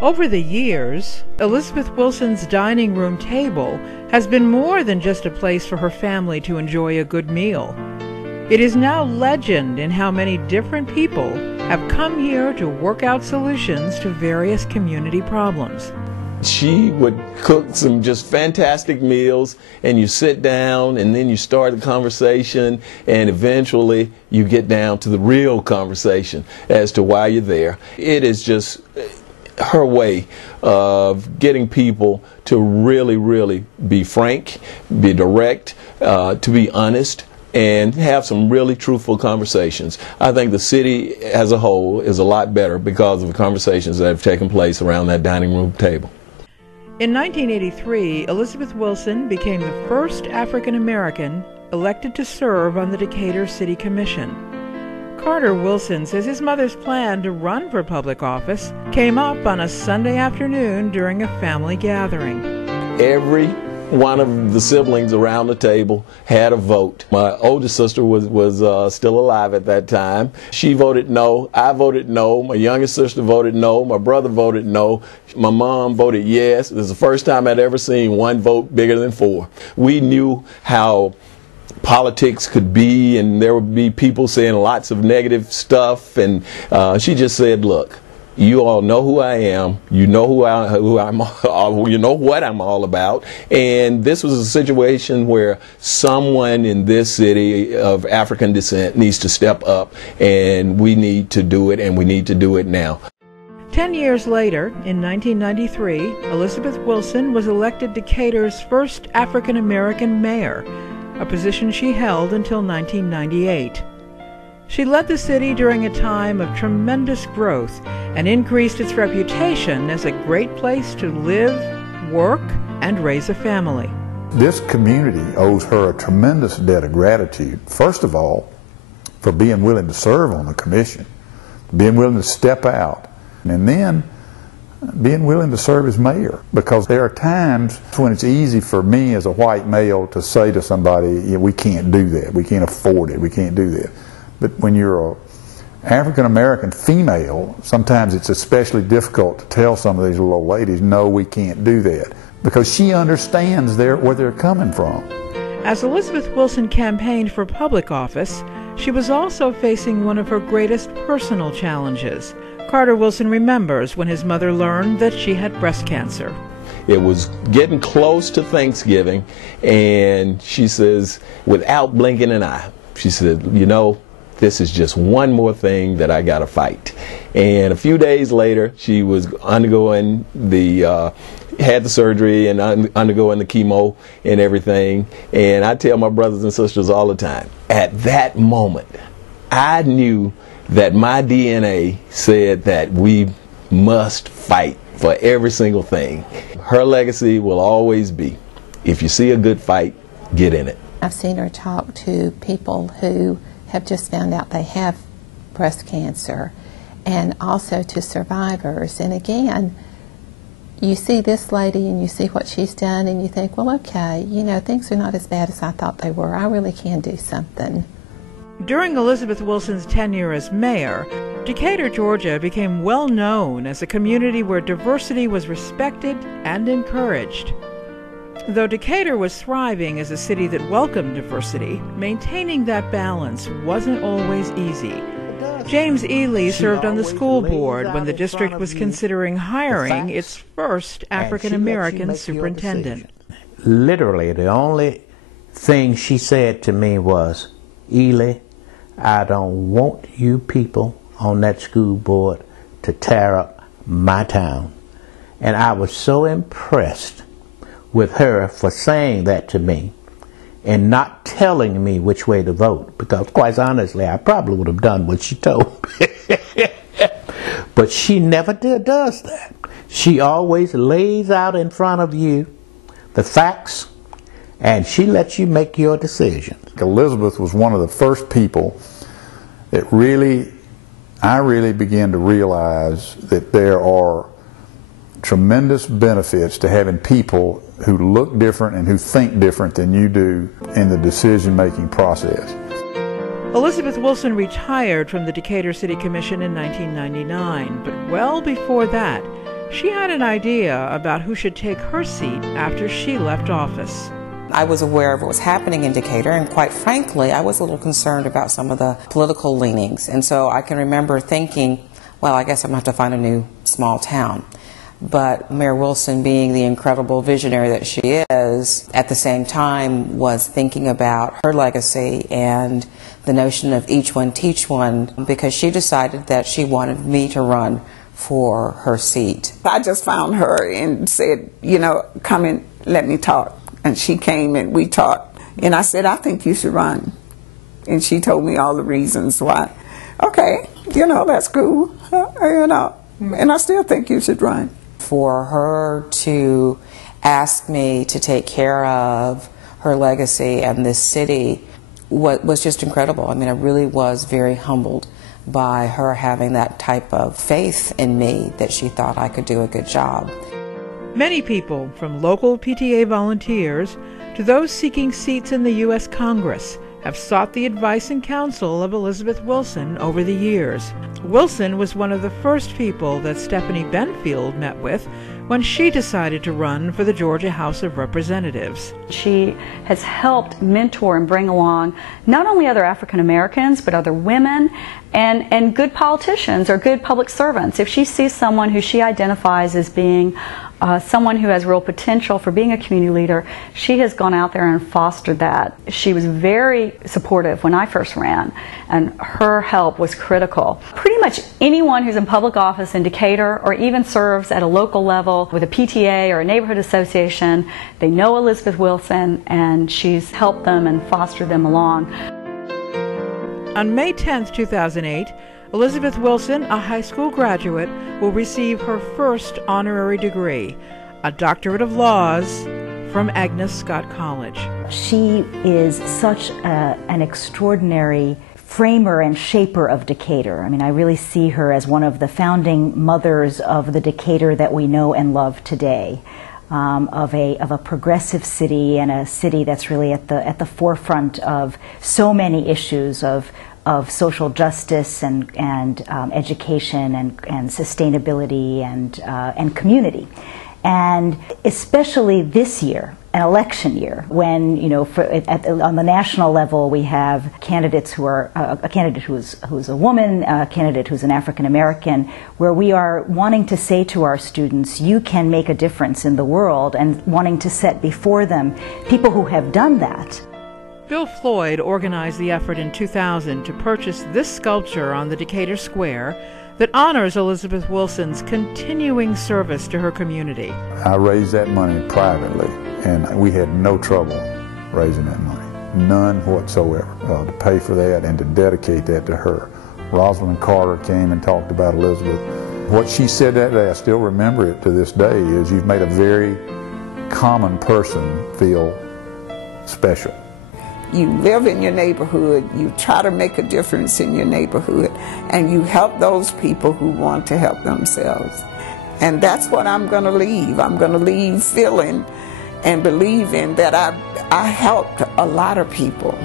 Over the years, Elizabeth Wilson's dining room table has been more than just a place for her family to enjoy a good meal. It is now legend in how many different people have come here to work out solutions to various community problems. She would cook some just fantastic meals, and you sit down and then you start the conversation, and eventually you get down to the real conversation as to why you're there. It is just her way of getting people to really be frank, be direct, to be honest, and have some really truthful conversations. I think the city as a whole is a lot better because of the conversations that have taken place around that dining room table. In 1983, Elizabeth Wilson became the first African American elected to serve on the Decatur City Commission. Carter Wilson says his mother's plan to run for public office came up on a Sunday afternoon during a family gathering. Every one of the siblings around the table had a vote. My oldest sister was still alive at that time. She voted no. I voted no. My youngest sister voted no. My brother voted no. My mom voted yes. It was the first time I'd ever seen one vote bigger than 4. We knew how politics could be, and there would be people saying lots of negative stuff, and she just said, look, you all know who I am, you know you know what I'm all about, and this was a situation where someone in this city of African descent needs to step up, and we need to do it, and we need to do it now. 10 years later, in 1993, Elizabeth Wilson was elected Decatur's first African American mayor, a position she held until 1998. She led the city during a time of tremendous growth and increased its reputation as a great place to live, work, and raise a family. This community owes her a tremendous debt of gratitude, first of all, for being willing to serve on the commission, being willing to step out, and then being willing to serve as mayor. Because there are times when it's easy for me as a white male to say to somebody, we can't do that, we can't afford it, we can't do that. But when you're an African-American female, sometimes it's especially difficult to tell some of these little old ladies, no, we can't do that, because she understands where they're coming from. As Elizabeth Wilson campaigned for public office, she was also facing one of her greatest personal challenges. Carter Wilson remembers when his mother learned that she had breast cancer. It was getting close to Thanksgiving, and she says, without blinking an eye, she said, you know, this is just one more thing that I got to fight. And a few days later, she was undergoing had the surgery and undergoing the chemo and everything. And I tell my brothers and sisters all the time, at that moment, I knew that my DNA said that we must fight for every single thing. Her legacy will always be, if you see a good fight, get in it. I've seen her talk to people who have just found out they have breast cancer, and also to survivors. And again, you see this lady and you see what she's done and you think, well, okay, you know, things are not as bad as I thought they were. I really can do something. During Elizabeth Wilson's tenure as mayor, Decatur, Georgia became well known as a community where diversity was respected and encouraged. Though Decatur was thriving as a city that welcomed diversity, maintaining that balance wasn't always easy. James Ely served on the school board when the district was considering hiring its first African-American superintendent. Literally, the only thing she said to me was, Ely, I don't want you people on that school board to tear up my town. And I was so impressed with her for saying that to me and not telling me which way to vote, because quite honestly I probably would have done what she told me. But she never does that. She always lays out in front of you the facts, and she lets you make your decisions. Elizabeth was one of the first people that I really began to realize that there are tremendous benefits to having people who look different and who think different than you do in the decision-making process. Elizabeth Wilson retired from the Decatur City Commission in 1999, but well before that, she had an idea about who should take her seat after she left office. I was aware of what was happening in Decatur, and quite frankly, I was a little concerned about some of the political leanings. And so I can remember thinking, well, I guess I'm going to have to find a new small town. But Mayor Wilson, being the incredible visionary that she is, at the same time was thinking about her legacy and the notion of each one teach one, because she decided that she wanted me to run for her seat. I just found her and said, you know, come and let me talk. And she came and we talked. And I said, I think you should run. And she told me all the reasons why. Okay, you know, that's cool. You know, and I still think you should run. For her to ask me to take care of her legacy and this city was just incredible. I mean, I really was very humbled by her having that type of faith in me that she thought I could do a good job. Many people, from local PTA volunteers to those seeking seats in the U.S. Congress, have sought the advice and counsel of Elizabeth Wilson over the years. Wilson was one of the first people that Stephanie Benfield met with when she decided to run for the Georgia House of Representatives. She has helped mentor and bring along not only other African Americans, but other women and good politicians or good public servants. If she sees someone who she identifies as being someone who has real potential for being a community leader, she has gone out there and fostered that. She was very supportive when I first ran, and her help was critical. Pretty much anyone who's in public office in Decatur or even serves at a local level with a PTA or a neighborhood association, they know Elizabeth Wilson, and she's helped them and fostered them along. On May 10, 2008, Elizabeth Wilson, a high school graduate, will receive her first honorary degree, a Doctorate of Laws from Agnes Scott College. She is such an extraordinary framer and shaper of Decatur. I mean, I really see her as one of the founding mothers of the Decatur that we know and love today. Of a progressive city, and a city that's really at the forefront of so many issues of social justice and education and sustainability and community. And especially this year, an election year, when, you know, on the national level we have candidates who are a candidate who's a woman, a candidate who's an African American, where we are wanting to say to our students, you can make a difference in the world, and wanting to set before them people who have done that. Bill Floyd organized the effort in 2000 to purchase this sculpture on the Decatur Square that honors Elizabeth Wilson's continuing service to her community. I raised that money privately, and we had no trouble raising that money, none whatsoever, to pay for that and to dedicate that to her. Rosalind Carter came and talked about Elizabeth. What she said that day, I still remember it to this day, is you've made a very common person feel special. You live in your neighborhood, you try to make a difference in your neighborhood, and you help those people who want to help themselves. And that's what I'm going to leave. I'm going to leave feeling and believing that I helped a lot of people.